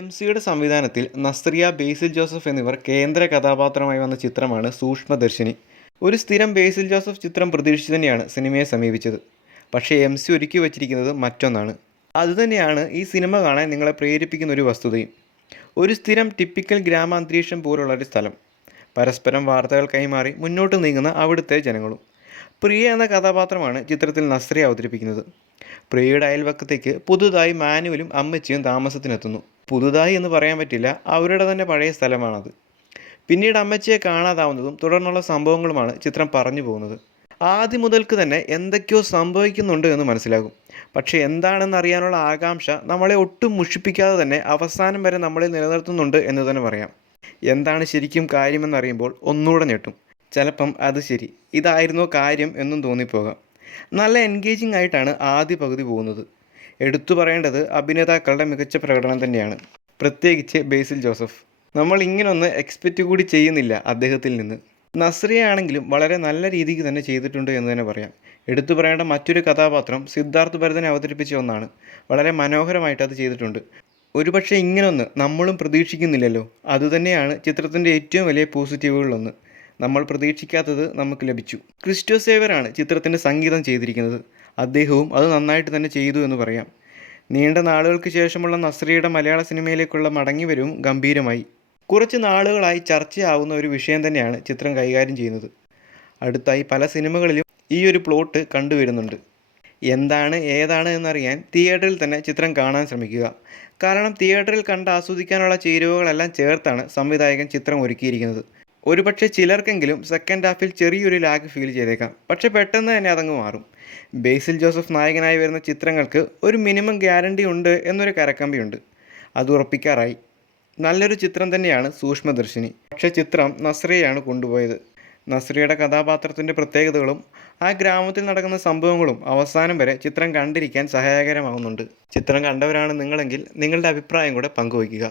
എം.സിയുടെ സംവിധാനത്തിൽ നസ്രിയ, ബേസിൽ ജോസഫ് എന്നിവർ കേന്ദ്ര കഥാപാത്രമായി വന്ന ചിത്രമാണ് സൂക്ഷ്മദർശിനി. ഒരു സ്ഥിരം ബേസിൽ ജോസഫ് ചിത്രം പ്രതീക്ഷിച്ച് തന്നെയാണ് സിനിമയെ സമീപിച്ചത്. പക്ഷേ എം.സി ഒരുക്കി വച്ചിരിക്കുന്നത് മറ്റൊന്നാണ്. അതുതന്നെയാണ് ഈ സിനിമ കാണാൻ നിങ്ങളെ പ്രേരിപ്പിക്കുന്ന ഒരു വസ്തുതയും. ഒരു സ്ഥിരം ടിപ്പിക്കൽ ഗ്രാമാന്തരീക്ഷം പോലുള്ളൊരു സ്ഥലം, പരസ്പരം വാർത്തകൾ കൈമാറി മുന്നോട്ട് നീങ്ങുന്ന അവിടുത്തെ ജനങ്ങളും. പ്രിയ എന്ന കഥാപാത്രമാണ് ചിത്രത്തിൽ നസ്രിയ അവതരിപ്പിക്കുന്നത്. പ്രിയയുടെ അയൽവക്കത്തേക്ക് പുതുതായി മാനുവലും അമ്മച്ചിയും താമസത്തിനെത്തുന്നു. പുതുതായി എന്ന് പറയാൻ പറ്റില്ല, അവരുടെ തന്നെ പഴയ സ്ഥലമാണത്. പിന്നീട് അമ്മച്ചിയെ കാണാതാവുന്നതും തുടർന്നുള്ള സംഭവങ്ങളുമാണ് ചിത്രം പറഞ്ഞു പോകുന്നത്. ആദ്യം മുതൽക്ക് തന്നെ എന്തൊക്കെയോ സംഭവിക്കുന്നുണ്ട് എന്ന് മനസ്സിലാകും. പക്ഷേ എന്താണെന്ന് അറിയാനുള്ള ആകാംക്ഷ നമ്മളെ ഒട്ടും മുഷിപ്പിക്കാതെ തന്നെ അവസാനം വരെ നമ്മളിൽ നിലനിർത്തുന്നുണ്ട് എന്ന് തന്നെ പറയാം. എന്താണ് ശരിക്കും കാര്യമെന്നറിയുമ്പോൾ ഒന്നുകൂടെ ഞെട്ടും. ചിലപ്പം അത് ശരി, ഇതായിരുന്നോ കാര്യം എന്നും തോന്നിപ്പോകാം. നല്ല എൻഗേജിംഗ് ആയിട്ടാണ് ആദ്യ പകുതി പോകുന്നത്. എടുത്തു പറയേണ്ടത് അഭിനേതാക്കളുടെ മികച്ച പ്രകടനം തന്നെയാണ്, പ്രത്യേകിച്ച് ബേസിൽ ജോസഫ്. നമ്മൾ ഇങ്ങനൊന്ന് എക്സ്പെക്റ്റ് കൂടി ചെയ്യുന്നില്ല അദ്ദേഹത്തിൽ നിന്ന്. നസ്രിയ ആണെങ്കിലും വളരെ നല്ല രീതിക്ക് തന്നെ ചെയ്തിട്ടുണ്ട് എന്ന് തന്നെ പറയാം. എടുത്തു പറയേണ്ട മറ്റൊരു കഥാപാത്രം സിദ്ധാർത്ഥ് ഭരതനെ അവതരിപ്പിച്ച ഒന്നാണ്. വളരെ മനോഹരമായിട്ട് അത് ചെയ്തിട്ടുണ്ട്. ഒരുപക്ഷെ ഇങ്ങനൊന്ന് നമ്മളും പ്രതീക്ഷിക്കുന്നില്ലല്ലോ. അതുതന്നെയാണ് ചിത്രത്തിൻ്റെ ഏറ്റവും വലിയ പോസിറ്റീവുകളിലൊന്ന്. നമ്മൾ പ്രതീക്ഷിക്കാത്തത് നമുക്ക് ലഭിച്ചു. ക്രിസ്റ്റോ സേവ്യറാണ് ചിത്രത്തിൻ്റെ സംഗീതം ചെയ്തിരിക്കുന്നത്. അദ്ദേഹവും അത് നന്നായിട്ട് തന്നെ ചെയ്തു എന്ന് പറയാം. നീണ്ട നാളുകൾക്ക് ശേഷമുള്ള നസ്രിയയുടെ മലയാള സിനിമയിലേക്കുള്ള മടങ്ങിവരവും ഗംഭീരമായി. കുറച്ച് നാളുകളായി ചർച്ചയാവുന്ന ഒരു വിഷയം തന്നെയാണ് ചിത്രം കൈകാര്യം ചെയ്യുന്നത്. അടുത്തായി പല സിനിമകളിലും ഈ ഒരു പ്ലോട്ട് കണ്ടുവരുന്നുണ്ട്. എന്താണ് ഏതാണ് എന്നറിയാൻ തിയേറ്ററിൽ തന്നെ ചിത്രം കാണാൻ ശ്രമിക്കുക. കാരണം തിയേറ്ററിൽ കണ്ട് ആസ്വദിക്കാനുള്ള ചേരുവകളെല്ലാം ചേർത്താണ് സംവിധായകൻ ചിത്രം ഒരുക്കിയിരിക്കുന്നത്. ഒരുപക്ഷെ ചിലർക്കെങ്കിലും സെക്കൻഡ് ഹാഫിൽ ചെറിയൊരു ലാഗ് ഫീൽ ചെയ്തേക്കാം. പക്ഷെ പെട്ടെന്ന് തന്നെ അതങ്ങ് മാറും. ബേസിൽ ജോസഫ് നായകനായി വരുന്ന ചിത്രങ്ങൾക്ക് ഒരു മിനിമം ഗ്യാരണ്ടി ഉണ്ട് എന്നൊരു കരക്കമ്പിയുണ്ട്. അത് ഉറപ്പിക്കാറായി. നല്ലൊരു ചിത്രം തന്നെയാണ് സൂക്ഷ്മദർശിനി. പക്ഷേ ചിത്രം നസ്രിയയാണ് കൊണ്ടുപോയത്. നസ്രിയയുടെ കഥാപാത്രത്തിൻ്റെ പ്രത്യേകതകളും ആ ഗ്രാമത്തിൽ നടക്കുന്ന സംഭവങ്ങളും അവസാനം വരെ ചിത്രം കണ്ടിരിക്കാൻ സഹായകരമാവുന്നുണ്ട്. ചിത്രം കണ്ടവരാണ് നിങ്ങളെങ്കിൽ നിങ്ങളുടെ അഭിപ്രായം കൂടെ പങ്കുവയ്ക്കുക.